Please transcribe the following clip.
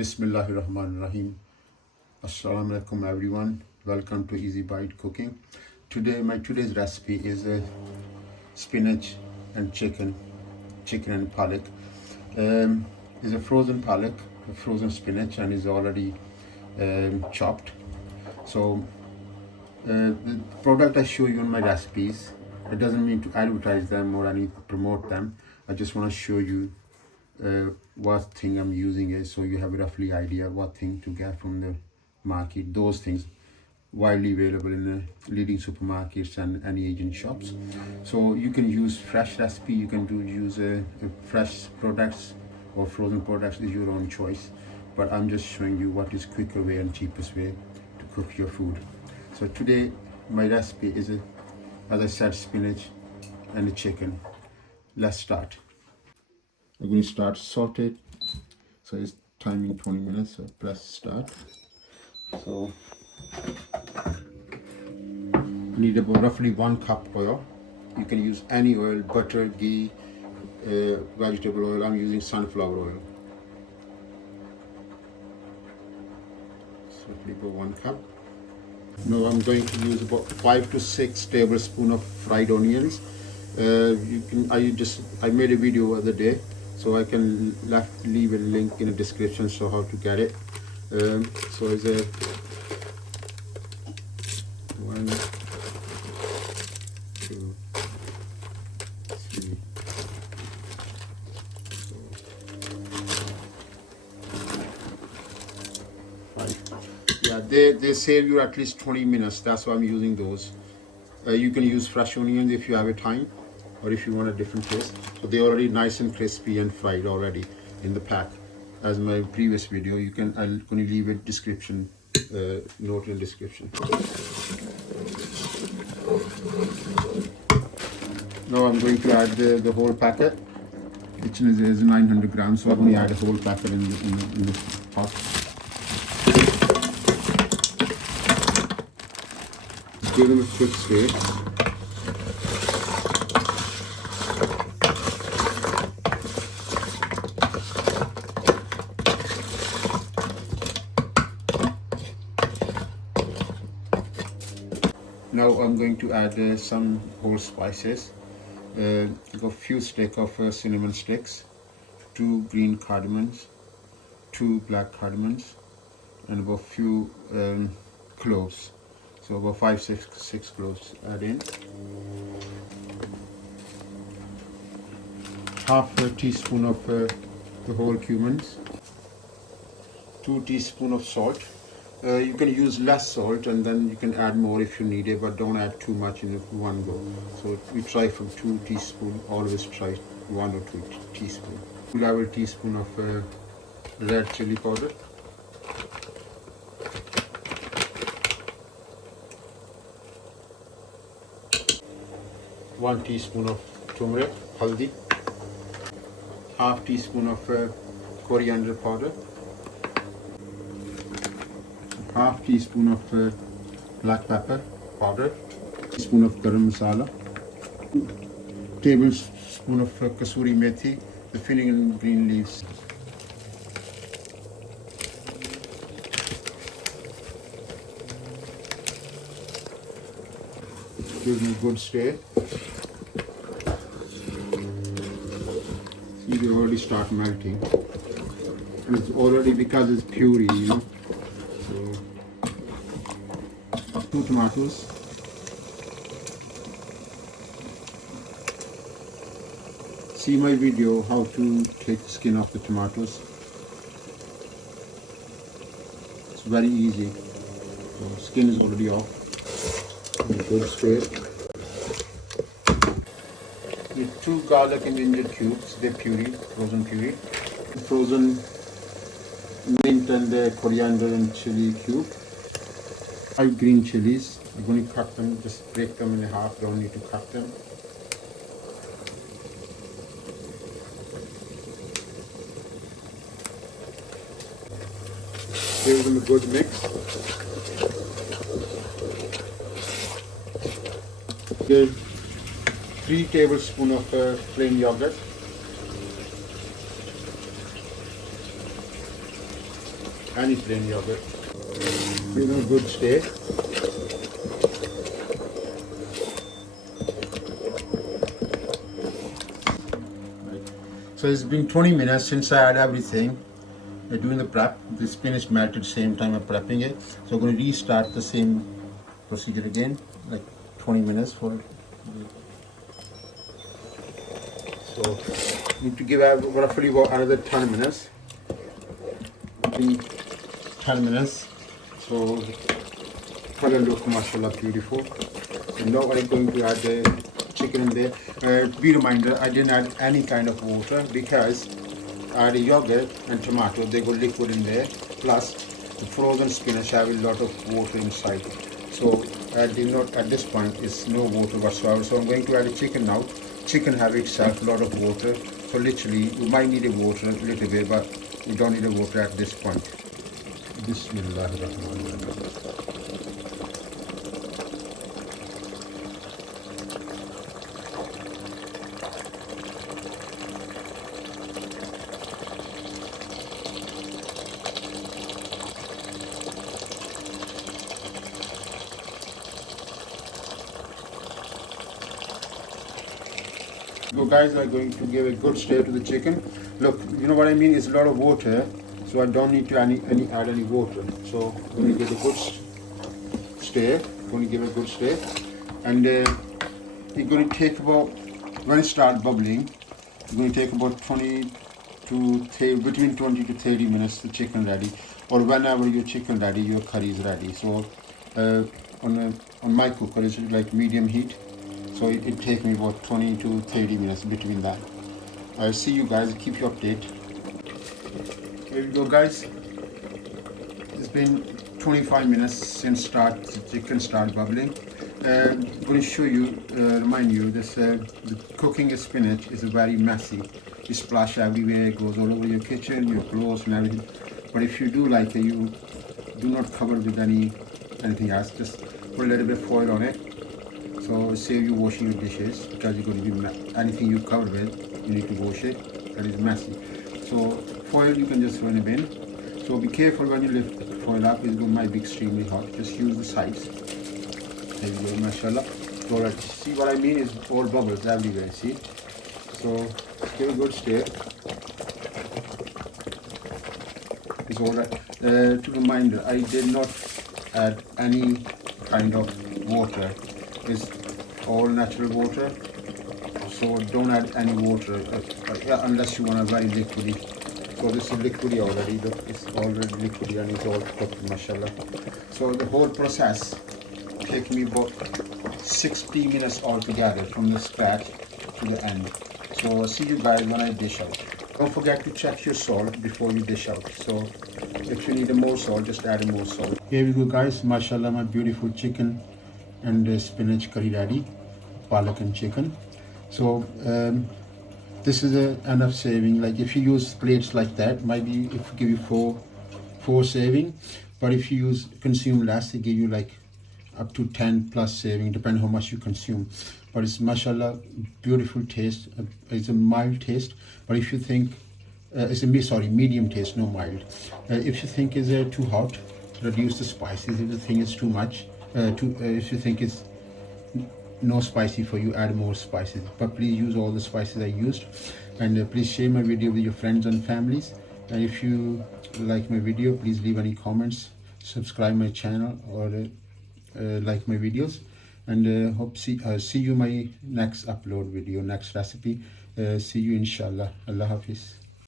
Bismillahirrahmanirrahim. Assalamu alaikum everyone. Welcome to EzeBite Cooking. Today's recipe is spinach and chicken and palak. Is a frozen palak, a frozen spinach, and is already chopped. So the product I show you in my recipes, it doesn't mean to advertise them or any promote them. I just want to show you what thing I'm using is, so you have a roughly idea what thing to get from the market. Those things widely available in the leading supermarkets and any Asian shops. So you can use fresh recipe, you can use fresh products or frozen products, is your own choice. But I'm just showing you what is quicker way and cheapest way to cook your food. So today my recipe is as I said, spinach and the chicken. Let's start. I'm going to start sauteed. So it's timing 20 minutes. So press start. So you need about roughly 1 cup oil. You can use any oil, butter, ghee, vegetable oil. I'm using sunflower oil. So roughly about 1 cup. Now I'm going to use about 5 to 6 tablespoons of fried onions. I made a video the other day, so I can leave a link in the description so how to get it. So it's a 1, 2, 3, 4, 5. Yeah, they save you at least 20 minutes. That's why I'm using those. You can use fresh onions if you have a time, or if you want a different taste. So they're already nice and crispy and fried already in the pack. As my previous video, I'm going to leave a description note in the description. Now I'm going to add the whole packet. Which is 900 grams, so I'm going to add a whole packet in the pot. Give them a quick stir. Now I'm going to add some whole spices. Got a few sticks of cinnamon sticks, 2 green cardamoms, 2 black cardamoms, and about few cloves. So about 5, 6 cloves add in. Half a teaspoon of the whole cumins. 2 teaspoons of salt. You can use less salt and then you can add more if you need it, but don't add too much in one go. So we try from 2 teaspoons, always try 1 or 2 teaspoons. 2 level teaspoon of red chili powder. One teaspoon of turmeric, haldi. Half teaspoon of coriander powder. Half teaspoon of black pepper powder, teaspoon of garam masala, tablespoon of kasuri methi, the filling in green leaves. Give me a good stir. See, they already start melting. And it's already, because it's puree, you know. 2 tomatoes, see my video how to take the skin off the tomatoes. It's very easy. So skin is already off. Good stir. With 2 garlic and ginger cubes, they're puree, frozen puree. Frozen mint and coriander and chili cube. 5 green chilies. I'm going to cut them, just break them in half, don't need to cut them. Give them a good mix. Give 3 tablespoons of plain yogurt. any plain yogurt. Give them a good stir. So it's been 20 minutes since I had everything. Doing the prep. The spinach melted same time I'm prepping it. So I'm going to restart the same procedure again, like 20 minutes for it. So need to give out roughly about another 10 minutes. 10 minutes. So color look mashallah beautiful. And now I'm going to add the chicken in there. Be reminder, I didn't add any kind of water because I add yogurt and tomato, they go liquid in there. Plus the frozen spinach have a lot of water inside. So I did not, at this point is no water whatsoever. So I'm going to add a chicken now. Chicken have itself a lot of water. So literally you might need a water a little bit, but you don't need a water at this point. Bismillahirrahmanirrahim. So guys, I'm going to give a good stir to the chicken. Look, you know what I mean? It's a lot of water, so I don't need to add any water. So I'm going to give a good stir. I'm going to give a good stir, and you're going to take about, when it starts bubbling, you're going to take about 20 to 30, between 20 to 30 minutes the chicken ready, or whenever your chicken ready, your curry is ready. So on my cooker it's like medium heat. So it takes me about 20 to 30 minutes between that. I'll see you guys, keep you update. Here we go guys. It's been 25 minutes since the chicken started bubbling. I'm going to show you, remind you, this the cooking of spinach is very messy. It splashes everywhere, it goes all over your kitchen, your clothes and everything. But if you do like it, you do not cover with anything else. Just put a little bit of foil on it. So save you washing your dishes, because you're going to be anything you cover with, you need to wash it. That is messy. So foil you can just throw in a bin. So be careful when you lift the foil up, it might be extremely hot. Just use the sides. There you go, mashallah. Alright, see what I mean is all bubbles everywhere, see? So give a good stir. It's alright. To reminder, I did not add any kind of water. It's all natural water, so don't add any water unless you want a very liquidy. So this is liquidy already. Look, it's already liquidy and it's all cooked, mashallah. So the whole process takes me about 60 minutes altogether from the scratch to the end. So see you guys when I dish out. Don't forget to check your salt before you dish out. So if you need more salt, just add more salt. Here we go guys, mashallah, my beautiful chicken and spinach curry ready, palak and chicken. So this is enough saving. Like if you use plates like that, maybe it will give you four saving, but if you consume less, it give you like up to 10 plus saving, depending how much you consume. But it's mashallah beautiful taste. It's a mild taste, but if you think it's a medium taste, no mild. If you think is too hot, reduce the spices. If you think it's too much, if you think it's no spicy for you, add more spices, but please use all the spices I used. And please share my video with your friends and families. And if you like my video, please leave any comments, subscribe my channel, or like my videos. And hope see you my next upload video, next recipe. See you inshallah. Allah Hafiz.